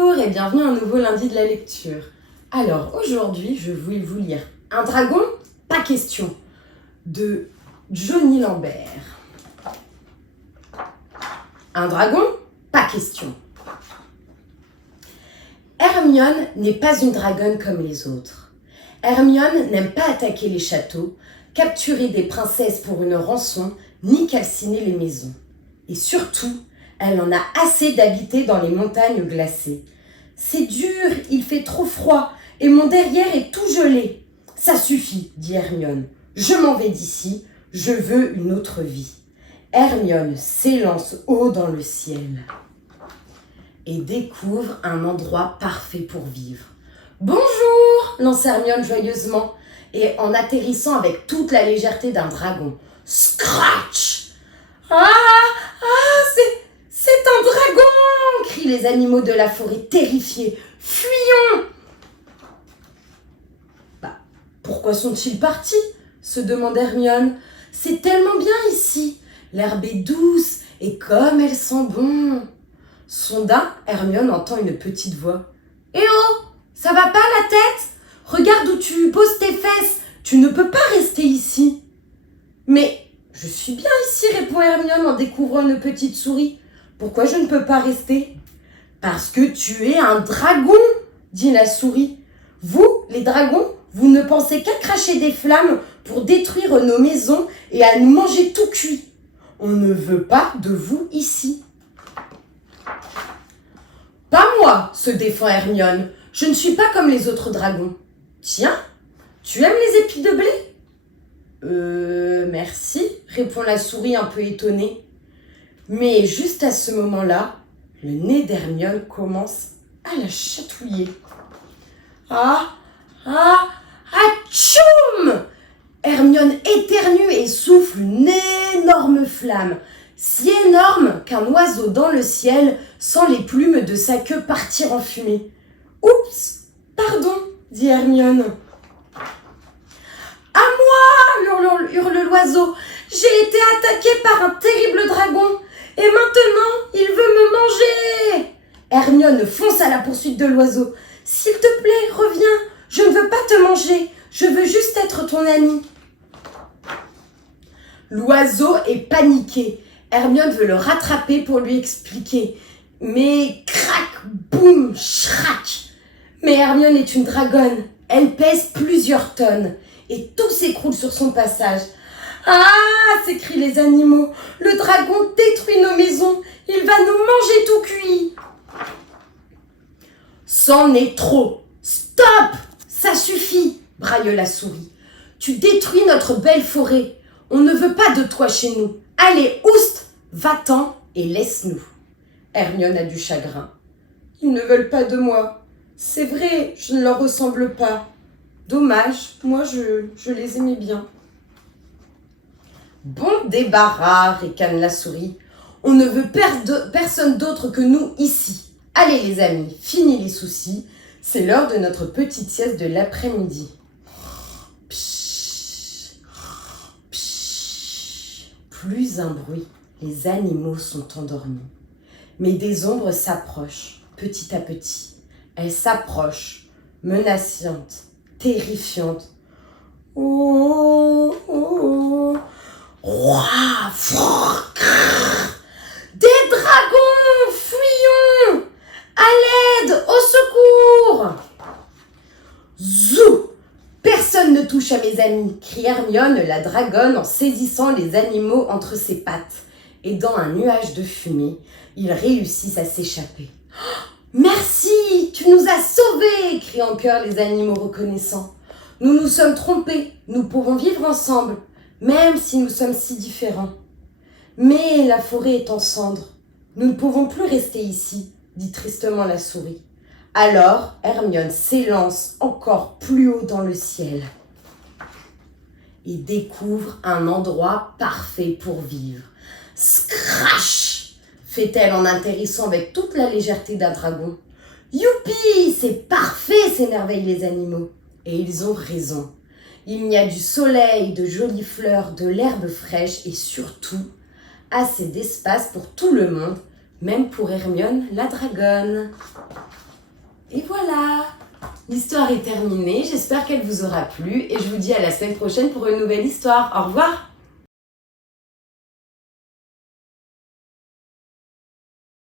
Bonjour et bienvenue à un nouveau lundi de la lecture. Alors aujourd'hui, je vais vous lire Un dragon, pas question, de Johnny Lambert. Un dragon, pas question. Hermione n'est pas une dragonne comme les autres. Hermione n'aime pas attaquer les châteaux, capturer des princesses pour une rançon, ni calciner les maisons. Et surtout, elle en a assez d'habiter dans les montagnes glacées. C'est dur, il fait trop froid, et mon derrière est tout gelé. Ça suffit, dit Hermione. Je m'en vais d'ici, je veux une autre vie. Hermione s'élance haut dans le ciel et découvre un endroit parfait pour vivre. Bonjour, lance Hermione joyeusement, et en atterrissant avec toute la légèreté d'un dragon. Scratch! C'est un dragon! Crient les animaux de la forêt terrifiés. Fuyons! Pourquoi sont-ils partis? Se demande Hermione. C'est tellement bien ici. L'herbe est douce et comme elle sent bon. Soudain, Hermione entend une petite voix. Eh oh! Ça va pas la tête? Regarde où tu poses tes fesses. Tu ne peux pas rester ici. Mais je suis bien ici, répond Hermione en découvrant une petite souris. Pourquoi je ne peux pas rester? Parce que tu es un dragon, dit la souris. Vous, les dragons, vous ne pensez qu'à cracher des flammes pour détruire nos maisons et à nous manger tout cuit. On ne veut pas de vous ici. Pas moi, se défend Hermione. Je ne suis pas comme les autres dragons. Tiens, tu aimes les épis de blé? Merci, répond la souris un peu étonnée. Mais juste à ce moment-là, le nez d'Hermione commence à la chatouiller. Atchoum! Hermione éternue et souffle une énorme flamme, si énorme qu'un oiseau dans le ciel sent les plumes de sa queue partir en fumée. Oups, pardon, dit Hermione. À moi, hurle l'oiseau. J'ai été attaquée par un terrible dragon et maintenant il veut me manger. Hermione fonce à la poursuite de l'oiseau. S'il te plaît, reviens, je ne veux pas te manger, je veux juste être ton ami. L'oiseau est paniqué. Hermione veut le rattraper pour lui expliquer. Mais crac, boum, schrac. Mais Hermione est une dragonne. Elle pèse plusieurs tonnes et tout s'écroule sur son passage. Ah, s'écrient les animaux. Le dragon détruit nos maisons. Il va nous manger tout cuit. C'en est trop. Stop! Ça suffit, braille la souris. Tu détruis notre belle forêt. On ne veut pas de toi chez nous. Allez, oust, va-t'en et laisse-nous. Hermione a du chagrin. Ils ne veulent pas de moi. C'est vrai, je ne leur ressemble pas. Dommage, moi je les aimais bien. Bon débarras, ricane la souris. On ne veut personne d'autre que nous ici. Allez les amis, fini les soucis. C'est l'heure de notre petite sieste de l'après-midi. Plus un bruit, les animaux sont endormis. Mais des ombres s'approchent, petit à petit. Elles s'approchent, menaçantes, terrifiantes. Oh, oh, oh. Des dragons, fuyons! À l'aide, au secours! Zou! Personne ne touche à mes amis, crie Hermione la dragonne en saisissant les animaux entre ses pattes. Et dans un nuage de fumée, ils réussissent à s'échapper. Merci, tu nous as sauvés, crient en chœur les animaux reconnaissants. Nous nous sommes trompés, nous pouvons vivre ensemble, même si nous sommes si différents. Mais la forêt est en cendres. Nous ne pouvons plus rester ici, dit tristement la souris. Alors, Hermione s'élance encore plus haut dans le ciel et découvre un endroit parfait pour vivre. Scratch! Fait-elle en atterrissant avec toute la légèreté d'un dragon. Youpi! C'est parfait, s'émerveillent les animaux. Et ils ont raison. Il y a du soleil, de jolies fleurs, de l'herbe fraîche et surtout assez d'espace pour tout le monde, même pour Hermione la dragonne. Et voilà, l'histoire est terminée, j'espère qu'elle vous aura plu et je vous dis à la semaine prochaine pour une nouvelle histoire. Au revoir!